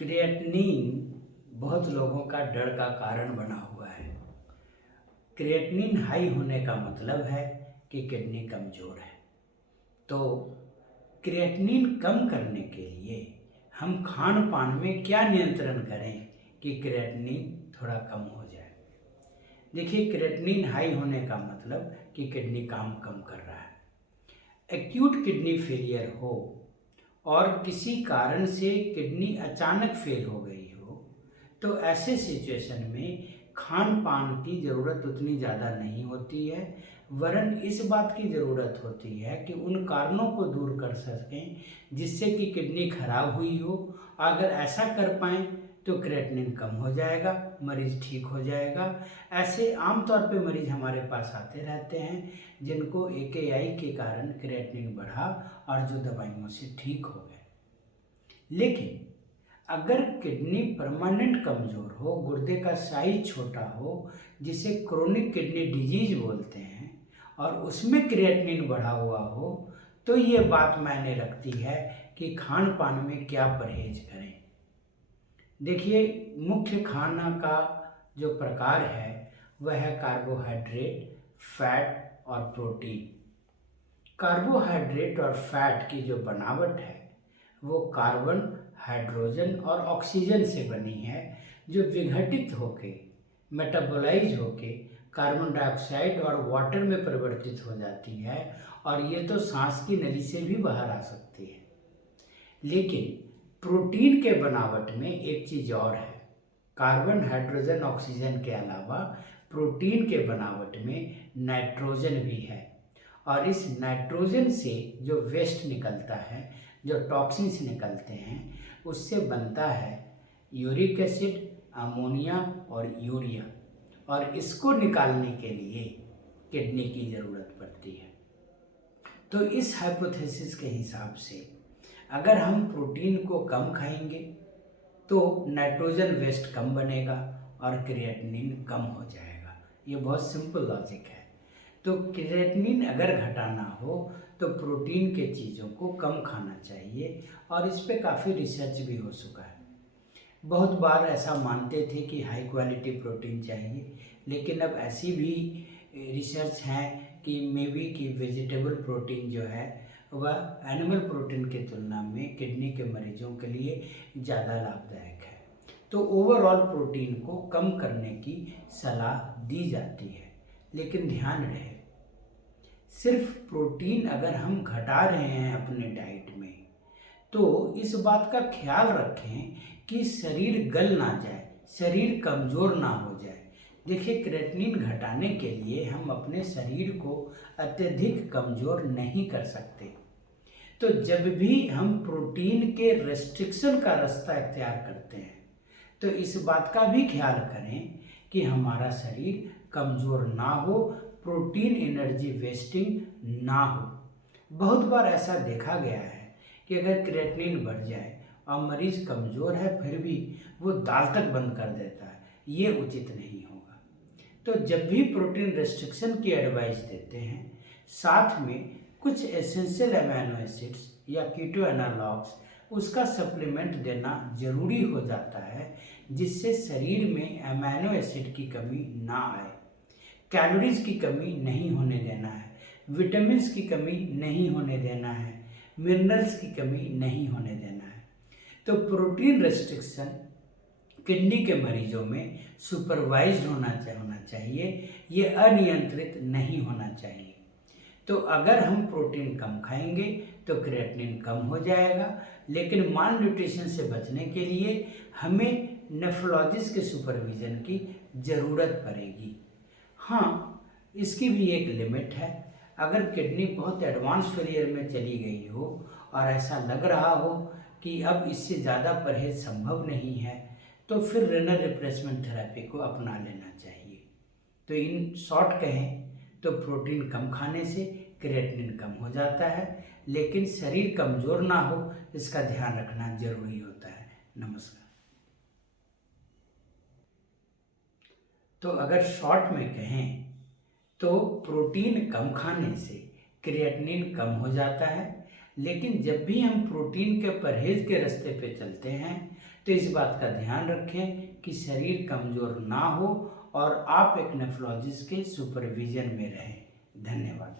Creatinine बहुत लोगों का डर का कारण बना हुआ है। क्रिएटिनिन हाई होने का मतलब है कि किडनी कमज़ोर है। तो क्रिएटिनिन कम करने के लिए हम खान पान में क्या नियंत्रण करें कि क्रिएटिनिन थोड़ा कम हो जाए। देखिए, क्रिएटिनिन हाई होने का मतलब कि किडनी काम कम कर रहा है। एक्यूट किडनी फेलियर हो और किसी कारण से किडनी अचानक फेल हो गई हो तो ऐसे सिचुएशन में खान पान की ज़रूरत उतनी ज़्यादा नहीं होती है, वरन इस बात की ज़रूरत होती है कि उन कारणों को दूर कर सकें जिससे कि किडनी खराब हुई हो। अगर ऐसा कर पाएँ तो क्रिएटिनिन कम हो जाएगा, मरीज़ ठीक हो जाएगा। ऐसे आमतौर पे मरीज़ हमारे पास आते रहते हैं जिनको AKI के कारण क्रिएटिनिन बढ़ा और जो दवाइयों से ठीक हो गए। लेकिन अगर किडनी परमानेंट कमज़ोर हो, गुर्दे का साइज छोटा हो, जिसे क्रोनिक किडनी डिजीज बोलते हैं, और उसमें क्रिएटिनिन बढ़ा हुआ हो, तो ये बात मायने रखती है कि खान पान में क्या परहेज करें। देखिए, मुख्य खाना का जो प्रकार है वह है कार्बोहाइड्रेट, फैट और प्रोटीन। कार्बोहाइड्रेट और फैट की जो बनावट है वो कार्बन, हाइड्रोजन और ऑक्सीजन से बनी है, जो विघटित होके मेटाबोलाइज होके कार्बन डाइऑक्साइड और वाटर में परिवर्तित हो जाती है, और ये तो सांस की नली से भी बाहर आ सकती है। लेकिन प्रोटीन के बनावट में एक चीज़ और है। कार्बन, हाइड्रोजन, ऑक्सीजन के अलावा प्रोटीन के बनावट में नाइट्रोजन भी है, और इस नाइट्रोजन से जो वेस्ट निकलता है, जो टॉक्सिन्स निकलते हैं, उससे बनता है यूरिक एसिड, अमोनिया और यूरिया, और इसको निकालने के लिए किडनी की ज़रूरत पड़ती है। तो इस हाइपोथेसिस के हिसाब से अगर हम प्रोटीन को कम खाएंगे तो नाइट्रोजन वेस्ट कम बनेगा और क्रिएटिनिन कम हो जाएगा। ये बहुत सिंपल लॉजिक है। तो क्रिएटिनिन अगर घटाना हो तो प्रोटीन के चीज़ों को कम खाना चाहिए, और इस पे काफ़ी रिसर्च भी हो चुका है। बहुत बार ऐसा मानते थे कि हाई क्वालिटी प्रोटीन चाहिए, लेकिन अब ऐसी भी रिसर्च है कि मे बी कि वेजिटेबल प्रोटीन जो है वह एनिमल प्रोटीन की तुलना में किडनी के मरीजों के लिए ज़्यादा लाभदायक है। तो ओवरऑल प्रोटीन को कम करने की सलाह दी जाती है। लेकिन ध्यान रहे, सिर्फ प्रोटीन अगर हम घटा रहे हैं अपने डाइट में तो इस बात का ख्याल रखें कि शरीर गल ना जाए, शरीर कमज़ोर ना हो जाए। देखिए, क्रिएटिनिन घटाने के लिए हम अपने शरीर को अत्यधिक कमज़ोर नहीं कर सकते। तो जब भी हम प्रोटीन के रेस्ट्रिक्शन का रास्ता इख्तियार करते हैं तो इस बात का भी ख्याल करें कि हमारा शरीर कमज़ोर ना हो, प्रोटीन एनर्जी वेस्टिंग ना हो। बहुत बार ऐसा देखा गया है कि अगर क्रिएटिनिन बढ़ जाए और मरीज़ कमज़ोर है फिर भी वो दाल तक बंद कर देता है, ये उचित नहीं होगा। तो जब भी प्रोटीन रेस्ट्रिक्शन की एडवाइस देते हैं, साथ में कुछ एसेंशियल अमीनो एसिड्स या कीटो एनालॉग्स उसका सप्लीमेंट देना ज़रूरी हो जाता है, जिससे शरीर में अमीनो एसिड की कमी ना आए, कैलोरीज की कमी नहीं होने देना है, विटामिन्स की कमी नहीं होने देना है, मिनरल्स की कमी नहीं होने देना है। तो प्रोटीन रेस्ट्रिक्शन किडनी के मरीजों में सुपरवाइज्ड होना चाहिए, ये अनियंत्रित नहीं होना चाहिए। तो अगर हम प्रोटीन कम खाएंगे तो क्रिएटिनिन कम हो जाएगा, लेकिन माल न्यूट्रिशन से बचने के लिए हमें नेफ्रोलॉजिस्ट के सुपरविज़न की ज़रूरत पड़ेगी। हाँ, इसकी भी एक लिमिट है। अगर किडनी बहुत एडवांस फेलियर में चली गई हो और ऐसा लग रहा हो कि अब इससे ज़्यादा परहेज संभव नहीं है, तो फिर रेनल रिप्लेसमेंट थेरेपी को अपना लेना चाहिए। तो इन शॉर्ट कहें तो प्रोटीन कम खाने से क्रिएटिनिन कम हो जाता है, लेकिन शरीर कमज़ोर ना हो इसका ध्यान रखना जरूरी होता है। नमस्कार। तो अगर शॉर्ट में कहें तो प्रोटीन कम खाने से क्रिएटिनिन कम हो जाता है, लेकिन जब भी हम प्रोटीन के परहेज के रास्ते पे चलते हैं तो इस बात का ध्यान रखें कि शरीर कमज़ोर ना हो और आप एक नेफ्रोलॉजिस्ट के सुपरविजन में रहें। धन्यवाद।